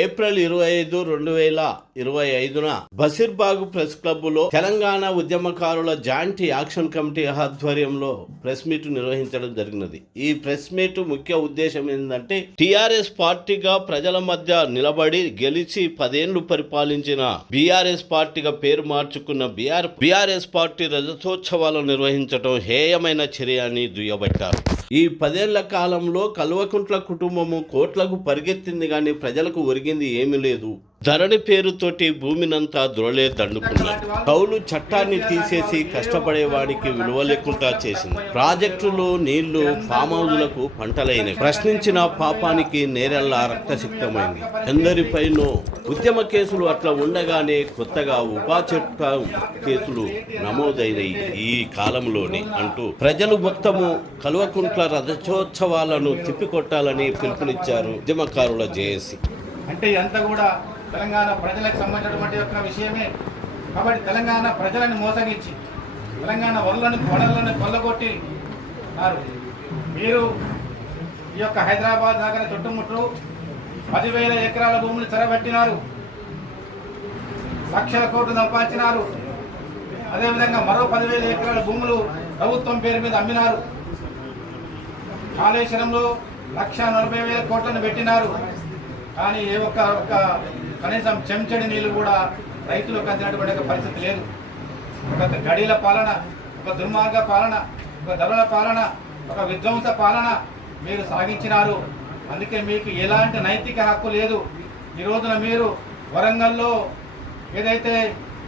April 25, 2025న Basheerbagh press క్లబ్లో తెలంగాణ ఉద్యమకారుల joint action committee ఆధ్వర్యంలో ప్రెస్ మీట్ నిర్వహించడం జరిగినది. ఈ ప్రెస్ మీట్ ముఖ్య ఉద్దేశం ఏంటంటే టిఆర్ఎస్ పార్టీగా ప్రజల మధ్య నిలబడి గెలిచి 10 ఏళ్లు పరిపాలించిన బీఆర్ఎస్ పార్టీగా పేరు మార్చుకున్న బీఆర్ఎస్ పార్టీ రజతోత్సవాలు నిర్వహించడం హేయమైన చర్య అని దుయ్యబట్టారు. ఈ 10 ఏళ్ల కాలంలో కల్వకుంట్ల కుటుంబము కోట్లకు పరిగెత్తింది కానీ ప్రజలకు ఒరిగింది ఏమీ లేదు. ధరణి పేరుతోటి భూమినంతా దురలే దండుకున్నారు. కౌలు చట్టాన్ని తీసేసి కష్టపడేవాడికి విలువ లేకుండా చేసింది. ప్రాజెక్టులు నీళ్లు ఫామ్ హౌజులకు పంటలైనవి. ప్రశ్నించిన పాపానికి నేరెల్లా రక్తసిక్తమైంది. ఎందరిపైనో ఉద్యమ కేసులు అట్లా ఉండగానే కొత్తగా ఉపా చట్టం కేసులు నమోదైనవి ఈ కాలంలోనే అంటూ ప్రజలు మొత్తము కల్వకుంట్ల రథోత్సవాలను తిప్పికొట్టాలని పిలుపునిచ్చారు ఉద్యమకారుల జేఏసీ. అంటే ఇదంతా కూడా తెలంగాణ ప్రజలకు సంబంధించినటువంటి యొక్క విషయమే. కాబట్టి తెలంగాణ ప్రజలను మోసగించి తెలంగాణ వనరులను కొల్లగొట్టి మీరు ఈ యొక్క హైదరాబాద్ నగర చుట్టుముట్టు 10,000 ఎకరాల భూములు చెరబెట్టినారు, లక్షల కోట్లు సంపాదించినారు. అదేవిధంగా మరో 10,000 ఎకరాల భూములు ప్రభుత్వం పేరు మీద అమ్మినారు. కాళేశ్వరంలో 1,40,000 కోట్లను పెట్టినారు. కానీ ఏ ఒక్క కనీసం చెంచడి నీళ్లు కూడా రైతులకు అందినటువంటి పరిస్థితి లేదు. ఒక గడిల పాలన, ఒక దుర్మార్గ పాలన, ఒక ధరల పాలన, ఒక విధ్వంస పాలన మీరు సాగించినారు. అందుకే మీకు ఎలాంటి నైతిక హక్కు లేదు. ఈ రోజున మీరు వరంగల్లో ఏదైతే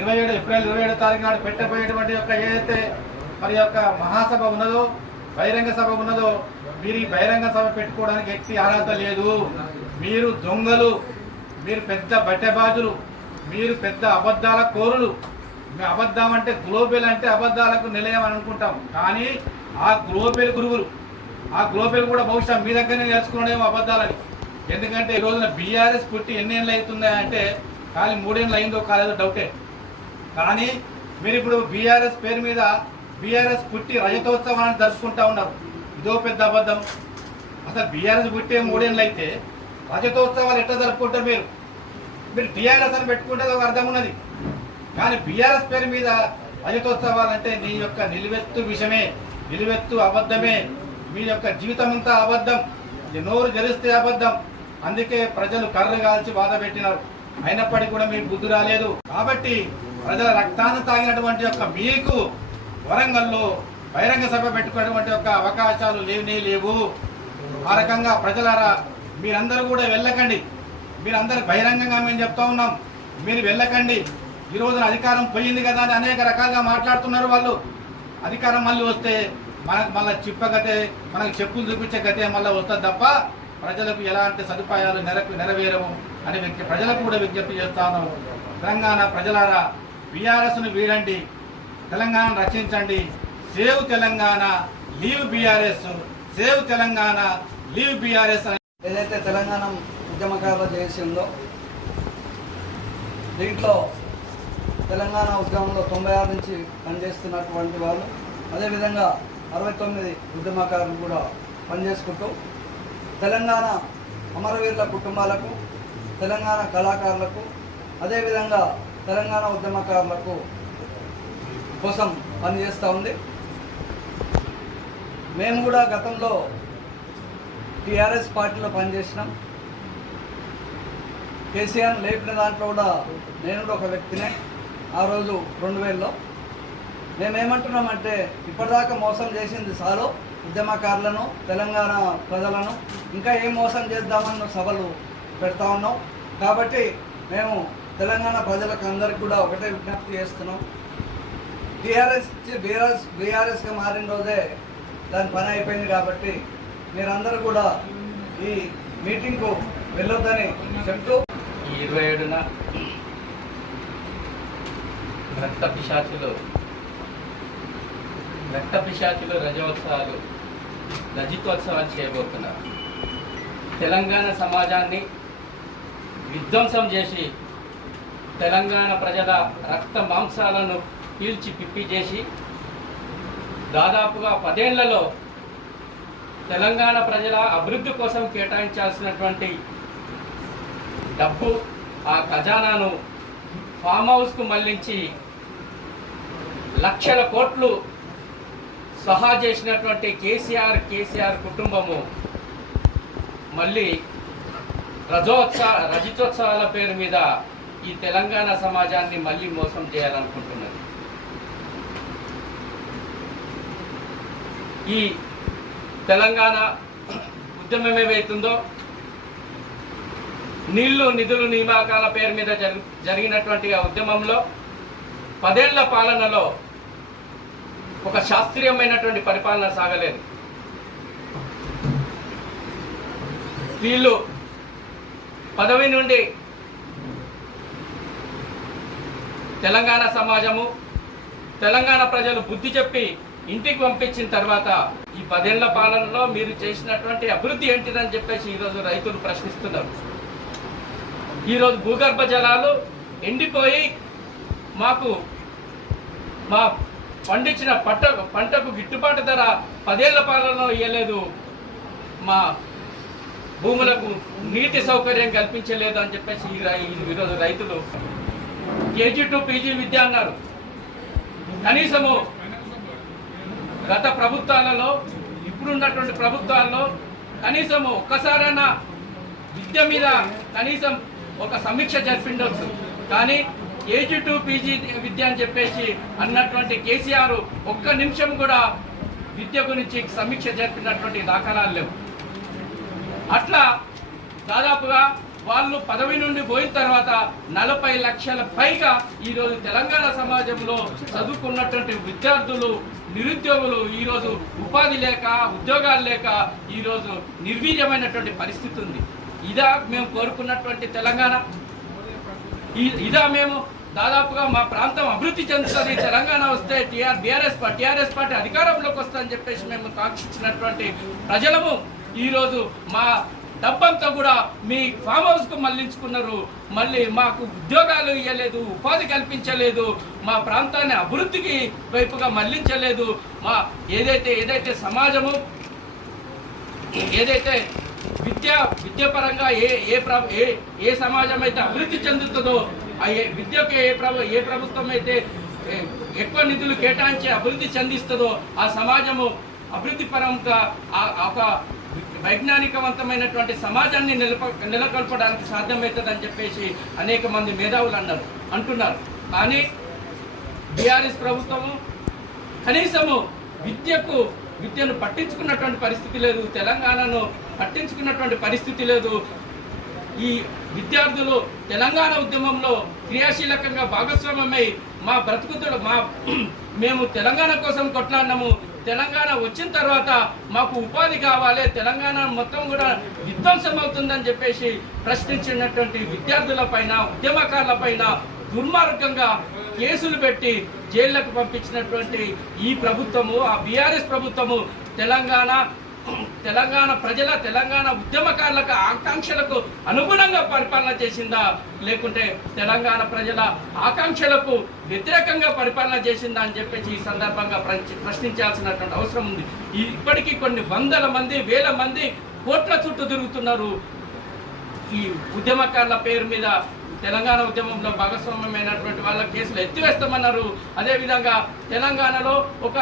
ఏప్రిల్ 27 తారీఖు నాడు పెట్టబోయేటువంటి యొక్క ఏదైతే మరి యొక్క మహాసభ ఉన్నదో, బహిరంగ సభ ఉన్నదో, మీరు ఈ బహిరంగ సభ పెట్టుకోవడానికి ఎట్టి అర్హత లేదు. మీరు దొంగలు, మీరు పెద్ద బట్టెబాజులు, మీరు పెద్ద అబద్ధాల కోరులు. అబద్ధం అంటే గ్లోబల్ అంటే అబద్ధాలకు నిలయం అని అనుకుంటాం, కానీ ఆ గ్లోబల్ గురువులు, ఆ గ్లోబల్ కూడా బహుశా మీ దగ్గరనే నేర్చుకున్నాడేమో అబద్ధాలని. ఎందుకంటే ఈ రోజున బీఆర్ఎస్ పుట్టి ఎన్ని ఏళ్ళు అవుతుందా అంటే కానీ 3 ఏళ్ళు అయిందో కాలేదో డౌటే. కానీ మీరు ఇప్పుడు బీఆర్ఎస్ పేరు మీద బీఆర్ఎస్ పుట్టి రజతోత్సవాన్ని జరుపుకుంటా ఉన్నారు. ఇదో పెద్ద అబద్ధం. అసలు బీఆర్ఎస్ పుట్టే 3 ఏళ్ళు అయితే రజతోత్సవాలు ఎట్లా జరుపుకుంటారు? మీరు టీఆర్ఎస్ అని పెట్టుకుంటే ఒక అర్థం ఉన్నది. కానీ బీఆర్ఎస్ పేరు మీద రజతోత్సవాలు అంటే నీ యొక్క నిలువెత్తు విషమే, నిలువెత్తు అబద్ధమే. మీ యొక్క జీవితం అంతా అబద్ధం, నోరు జరిస్తే అబద్ధం. అందుకే ప్రజలు కర్ర కాల్చి బాధ పెట్టినారు. అయినప్పటికీ కూడా మీకు బుద్ధి రాలేదు. కాబట్టి ప్రజల రక్తాన్ని తాగినటువంటి యొక్క మీకు వరంగల్లో బహిరంగ సభ పెట్టుకునేటువంటి యొక్క అవకాశాలు లేవు. ఆ రకంగా ప్రజలారా మీరందరూ కూడా వెళ్ళకండి. మీరందరూ బహిరంగంగా మేము చెప్తా ఉన్నాం, మీరు వెళ్ళకండి. ఈ రోజున అధికారం పోయింది కదా అని అనేక రకాలుగా మాట్లాడుతున్నారు వాళ్ళు. అధికారం మళ్ళీ వస్తే మనకు మళ్ళీ చిప్పగతే, మనకు చెప్పులు చూపించే గతే మళ్ళీ వస్తుంది తప్ప ప్రజలకు ఎలాంటి సదుపాయాలు నెరవేరవు అని ప్రజలకు కూడా విజ్ఞప్తి చేస్తాను. తెలంగాణ ప్రజలారా బీఆర్ఎస్ను వీడండి, తెలంగాణను రక్షించండి. Save Telangana, leave BRS, save Telangana, leave BRS. ఏదైతే తెలంగాణ ఉద్యమకారుల జేఏసీ ఉందో దీంట్లో తెలంగాణ ఉద్యమంలో 96 నుంచి పనిచేస్తున్నటువంటి వాళ్ళు, అదేవిధంగా 69 ఉద్యమకారులు కూడా పనిచేసుకుంటూ తెలంగాణ అమరవీరుల కుటుంబాలకు, తెలంగాణ కళాకారులకు, అదేవిధంగా తెలంగాణ ఉద్యమకారులకు కోసం పనిచేస్తూ ఉంది. మేము కూడా గతంలో టీఆర్ఎస్ పార్టీలో పనిచేసినాం. కేసీఆర్ లేపిన దాంట్లో కూడా నేను కూడా ఒక వ్యక్తినే. ఆ రోజు 2000లో మేమేమంటున్నామంటే ఇప్పటిదాకా మోసం చేసింది చాలు ఉద్యమకారులను, తెలంగాణ ప్రజలను, ఇంకా ఏం మోసం చేద్దామన్న సభలు పెడతా ఉన్నాం. కాబట్టి మేము తెలంగాణ ప్రజలకు అందరికీ కూడా ఒకటే విజ్ఞప్తి చేస్తున్నాం. బీఆర్ఎస్గా మారిన రోజే దాని పని అయిపోయింది. కాబట్టి మీరందరూ కూడా ఈ మీటింగ్కు వెళ్ళొద్దని చెప్తూ ఈ 27న రక్త పిశాచులు రజతోత్సవాలు చేయబోతున్నారు. తెలంగాణ సమాజాన్ని విధ్వంసం చేసి తెలంగాణ ప్రజల రక్త మాంసాలను పీల్చి పిప్పి చేసి దాదాపుగా 10 ఏళ్లలో తెలంగాణ ప్రజల అభివృద్ధి కోసం కేటాయించాల్సినటువంటి డబ్బు ఆ ఖజానాను ఫామ్ హౌస్కు మళ్లించి లక్షల కోట్లు సహా చేసినటువంటి కేసీఆర్ కుటుంబము మళ్ళీ రజతోత్సవాల పేరు మీద ఈ తెలంగాణ సమాజాన్ని మళ్ళీ మోసం చేయాలనుకుంటున్నది. ఈ తెలంగాణ ఉద్యమం ఏవైతుందో నీళ్లు నిధులు నియామకాల పేరు మీద జరిగినటువంటి ఆ ఉద్యమంలో 10 ఏళ్ల పాలనలో ఒక శాస్త్రీయమైనటువంటి పరిపాలన సాగలేదు. వీళ్ళు పదవి నుండి తెలంగాణ సమాజము తెలంగాణ ప్రజలు బుద్ధి చెప్పి ఇంటికి పంపించిన తర్వాత ఈ 10 ఏళ్ల పాలనలో మీరు చేసినటువంటి అభివృద్ధి ఏంటిదని చెప్పేసి ఈరోజు రైతులు ప్రశ్నిస్తున్నారు. ఈరోజు భూగర్భ జలాలు ఎండిపోయి మాకు మా పండించిన పంటకు గిట్టుబాటు ధర 10 ఏళ్ల పాలనలో ఇవ్వలేదు, మా భూములకు నీటి సౌకర్యం కల్పించలేదు అని చెప్పేసి ఈరోజు రైతులు కేజీ టు పీజీ విద్య అన్నారు. కనీసము గత ప్రభుత్వాలలో ఇప్పుడున్నటువంటి ప్రభుత్వాల్లో కనీసము ఒక్కసారైనా విద్య మీద కనీసం ఒక సమీక్ష జరిపిండవచ్చు. కానీ కేజీ టు పీజీ విద్య అని చెప్పేసి అన్నటువంటి కేసీఆర్ ఒక్క నిమిషం కూడా విద్య గురించి సమీక్ష జరిపినటువంటి దాఖలాలు లేవు. అట్లా దాదాపుగా వాళ్ళు పదవి నుండి పోయిన తర్వాత 40 లక్షల పైగా ఈరోజు తెలంగాణ సమాజంలో చదువుకున్నటువంటి విద్యార్థులు నిరుద్యోగులు ఈరోజు ఉపాధి లేక ఉద్యోగాలు లేక ఈరోజు నిర్వీర్యమైనటువంటి పరిస్థితి ఉంది. ఇదా మేము కోరుకున్నటువంటి తెలంగాణ? ఇదా మేము దాదాపుగా మా ప్రాంతం అభివృద్ధి చెందుతుంది, తెలంగాణ వస్తే టీఆర్ఎస్ పార్టీ అధికారంలోకి వస్తుందని చెప్పేసి మేము కాంక్షించినటువంటి ప్రజలము ఈరోజు మా డబ్బంతా కూడా మీ ఫామ్ హౌస్కు మళ్లించుకున్నారు. మళ్ళీ మాకు ఉద్యోగాలు ఇవ్వలేదు, ఉపాధి కల్పించలేదు, మా ప్రాంతాన్ని అభివృద్ధికి వైపుగా మళ్లించలేదు. మా ఏదైతే సమాజము ఏదైతే విద్యాపరంగా ఏ సమాజం అయితే అభివృద్ధి చెందుతుందో ఆ విద్యకు ఏ ప్రభుత్వం అయితే ఎక్కువ నిధులు కేటాయించి అభివృద్ధి చెందిస్తుందో ఆ సమాజము అభివృద్ధి పరంగా ఒక వైజ్ఞానికవంతమైనటువంటి సమాజాన్ని నెలకొల్పడానికి సాధ్యమవుతుందని చెప్పేసి అనేక మంది మేధావులు అంటున్నారు. కానీ బీఆర్ఎస్ ప్రభుత్వము కనీసము విద్యను పట్టించుకున్నటువంటి పరిస్థితి లేదు, తెలంగాణను పట్టించుకున్నటువంటి పరిస్థితి లేదు. ఈ విద్యార్థులు తెలంగాణ ఉద్యమంలో క్రియాశీలకంగా భాగస్వామ్యమై మా బ్రతుకుతులు మేము తెలంగాణ కోసం కొట్లాడినాము, తెలంగాణ వచ్చిన తర్వాత మాకు ఉపాధి కావాలి, తెలంగాణ మొత్తం కూడా విధ్వంసం అవుతుందని చెప్పేసి ప్రశ్నించినటువంటి విద్యార్థుల పైన ఉద్యమకారుల పైన దుర్మార్గంగా కేసులు పెట్టి జైళ్లకు పంపించినటువంటి ఈ ప్రభుత్వము, ఆ బీఆర్ఎస్ ప్రభుత్వము తెలంగాణ ప్రజల తెలంగాణ ఉద్యమకారులకు ఆకాంక్షలకు అనుగుణంగా పరిపాలన చేసిందా, లేకుంటే తెలంగాణ ప్రజల ఆకాంక్షలకు వ్యతిరేకంగా పరిపాలన చేసిందా అని చెప్పేసి ఈ సందర్భంగా ప్రశ్నించాల్సినటువంటి అవసరం ఉంది. ఇప్పటికీ కొన్ని వందల మంది వేల మంది కోట్ల చుట్టూ తిరుగుతున్నారు. ఈ ఉద్యమకారుల పేరు మీద తెలంగాణ ఉద్యమంలో భాగస్వామ్యమైనటువంటి వాళ్ళ కేసులు ఎత్తివేస్తామన్నారు. అదేవిధంగా తెలంగాణలో ఒక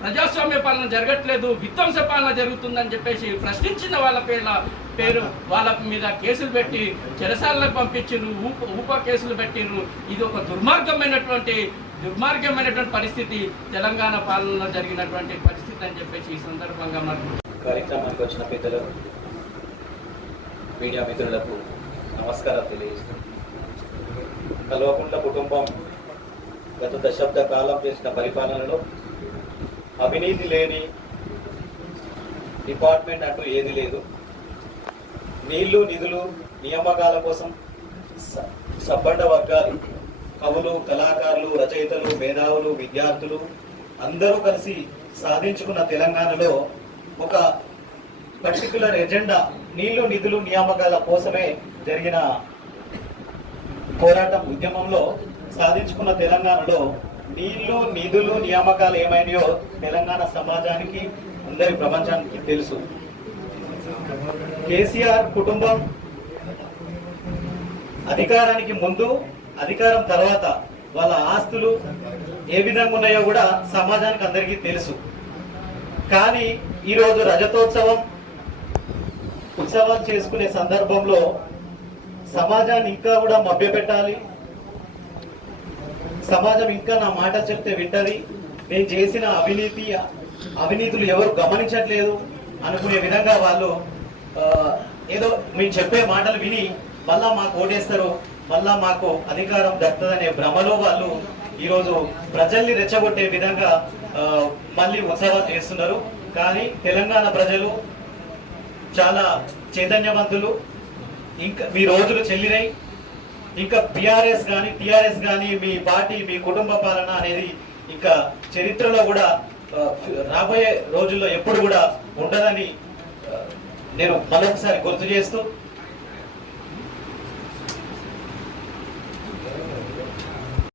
ప్రజాస్వామ్య పాలన జరగట్లేదు, విధ్వంస పాలన జరుగుతుందని చెప్పేసి ప్రశ్నించిన వాళ్ళ వాళ్ళ మీద కేసులు పెట్టి చెరసాలకు పంపించారు, ఊపా కేసులు పెట్టిరు. ఇది ఒక దుర్మార్గమైనటువంటి పరిస్థితి, తెలంగాణ పాలనలో జరిగినటువంటి పరిస్థితి అని చెప్పేసి ఈ సందర్భంగా కార్యక్రమానికి వచ్చిన పెద్దలు మీడియా మిత్రులకు నమస్కారం తెలియజేస్తున్నాను. కల్వకుంట్ల కుటుంబం గత దశాబ్ద కాలం చేసిన పరిపాలనలో అవినీతి లేని డిపార్ట్మెంట్ అంటూ ఏది లేదు. నీళ్లు నిధులు నియామకాల కోసం సబ్బండ వర్గాలు, కవులు, కళాకారులు, రచయితలు, మేధావులు, విద్యార్థులు అందరూ కలిసి సాధించుకున్న తెలంగాణలో ఒక పర్టికులర్ ఎజెండా నీళ్లు నిధులు నియామకాల కోసమే జరిగిన పోరాటం ఉద్యమంలో సాధించుకున్న తెలంగాణలో నీళ్లు నిధులు నియామకాలు ఏమైనాయో తెలంగాణ సమాజానికి అందరి ప్రపంచానికి తెలుసు. కేసీఆర్ కుటుంబం అధికారానికి ముందు, అధికారం తర్వాత వాళ్ళ ఆస్తులు ఏ విధంగా ఉన్నాయో కూడా సమాజానికి అందరికీ తెలుసు. కానీ ఈరోజు రజతోత్సవం ఉత్సవాలు చేసుకునే సందర్భంలో సమాజాన్ని ఇంకా కూడా మభ్యపెట్టాలి, సమాజం ఇంకా నా మాట చెప్తే వింటది, నేను చేసిన అవినీతులు ఎవరు గమనించట్లేదు అనుకునే విధంగా వాళ్ళు ఏదో మేము చెప్పే మాటలు విని మళ్ళా మాకు ఓటేస్తారు, మళ్ళా మాకు అధికారం దక్కుతుందనే భ్రమలో వాళ్ళు ఈరోజు ప్రజల్ని రెచ్చగొట్టే విధంగా మళ్ళీ ఉత్సవాలు చేస్తున్నారు. కానీ తెలంగాణ ప్రజలు చాలా చైతన్యవంతులు. ఇంకా మీ రోజులు చెల్లినాయి. ఇంకా టీఆర్ఎస్ కానీ మీ పార్టీ, మీ కుటుంబ పాలన అనేది ఇంకా చరిత్రలో కూడా రాబోయే రోజుల్లో ఎప్పుడు కూడా ఉండదని నేను మరొకసారి గుర్తు చేస్తూ